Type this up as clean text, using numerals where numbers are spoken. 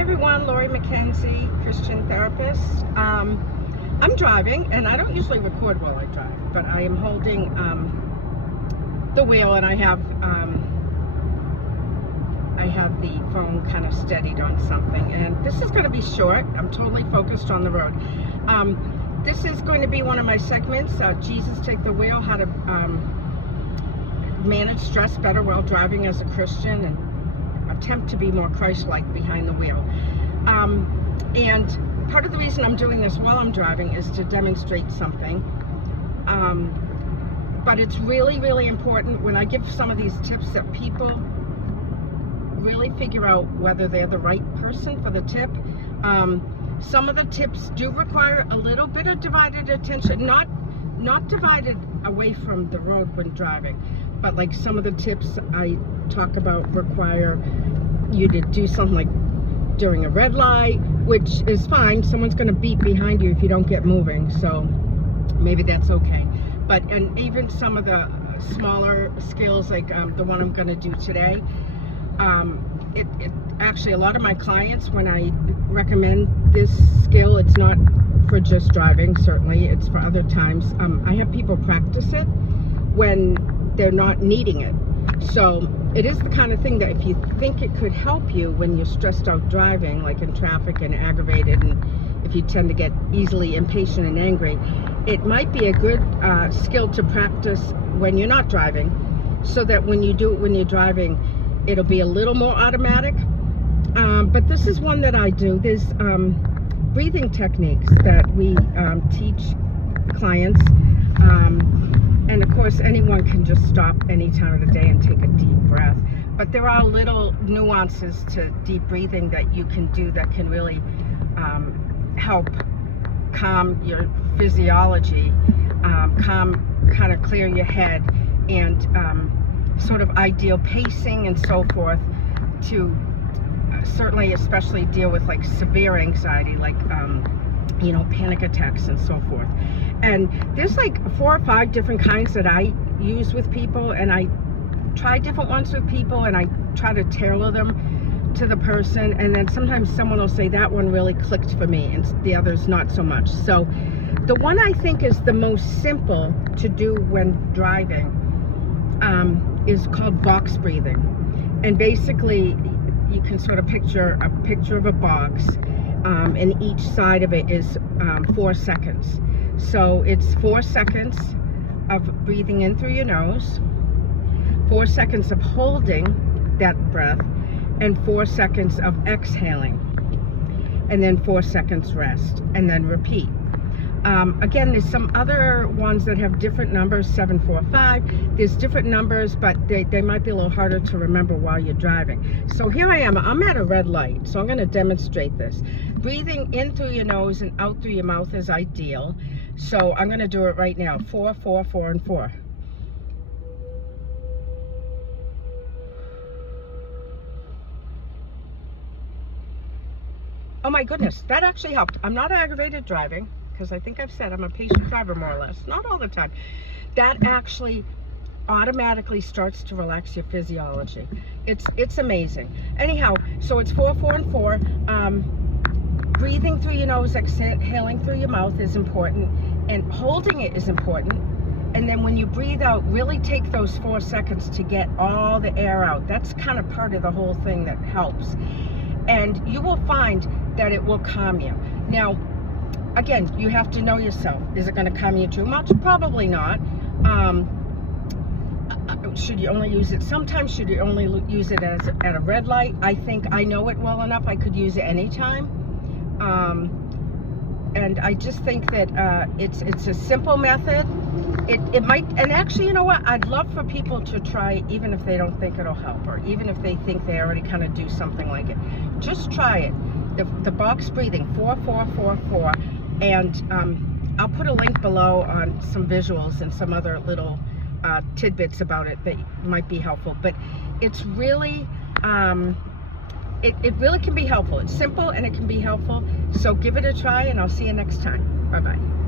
everyone, Lori McKenzie, Christian therapist. I'm driving, and I don't usually record while I drive, but I am holding the wheel, and I have the phone kind of steadied on something. And this is going to be short. I'm totally focused on the road. This is going to be one of my segments, Jesus Take the Wheel, how to manage stress better while driving as a Christian and attempt to be more Christ-like behind the wheel. And part of the reason I'm doing this while I'm driving is to demonstrate something. But it's really, really important when I give some of these tips that people really figure out whether they're the right person for the tip. Some of the tips do require a little bit of divided attention, not divided away from the road when driving, but like some of the tips I talk about require you to do something like during a red light, which is fine. Someone's going to beep behind you if you don't get moving, so maybe that's okay. And even some of the smaller skills, like the one I'm going to do today, it actually, a lot of my clients, when I recommend this skill, it's not for just driving, certainly it's for other times. I have people practice it when they're not needing it. So it is the kind of thing that if you think it could help you when you're stressed out driving, like in traffic and aggravated, and if you tend to get easily impatient and angry, it might be a good skill to practice when you're not driving, so that when you do it when you're driving, it'll be a little more automatic. But this is one that I do. There's breathing techniques that we teach clients. And of course, anyone can just stop any time of the day and take a deep breath. But there are little nuances to deep breathing that you can do that can really help calm your physiology, kind of clear your head, and sort of ideal pacing and so forth to certainly, especially deal with like severe anxiety, like panic attacks and so forth. And there's like 4 or 5 different kinds that I use with people, and I try different ones with people, and I try to tailor them to the person. And then sometimes someone will say that one really clicked for me and the others not so much. So the one I think is the most simple to do when driving is called box breathing. And basically you can sort of picture a picture of a box, and each side of it is 4 seconds. So it's 4 seconds of breathing in through your nose, 4 seconds of holding that breath, and 4 seconds of exhaling, and then 4 seconds rest, and then repeat. Again, there's some other ones that have different numbers, 7, 4, 5. There's different numbers, but they might be a little harder to remember while you're driving. So here I am. I'm at a red light, so I'm going to demonstrate this. Breathing in through your nose and out through your mouth is ideal. So I'm going to do it right now. 4, 4, 4, and 4. Oh my goodness, that actually helped. I'm not aggravated driving, because I think I've said I'm a patient driver more or less, not all the time. That actually automatically starts to relax your physiology. It's amazing. Anyhow, so it's 4, 4, and 4. Breathing through your nose, exhaling through your mouth is important, and holding it is important. And then when you breathe out, really take those 4 seconds to get all the air out. That's kind of part of the whole thing that helps. And you will find that it will calm you. Now, again, you have to know yourself. Is it going to calm you too much? Probably not. Should you only use it sometimes? Should you only use it at a red light? I think I know it well enough. I could use it anytime. And I just think that it's a simple method. It might, and actually, you know what? I'd love for people to try, even if they don't think it'll help, or even if they think they already kind of do something like it. Just try it. The box breathing, 4, 4, 4, 4. And I'll put a link below on some visuals and some other little tidbits about it that might be helpful. But it's really, it really can be helpful. It's simple and it can be helpful. So give it a try, and I'll see you next time. Bye-bye.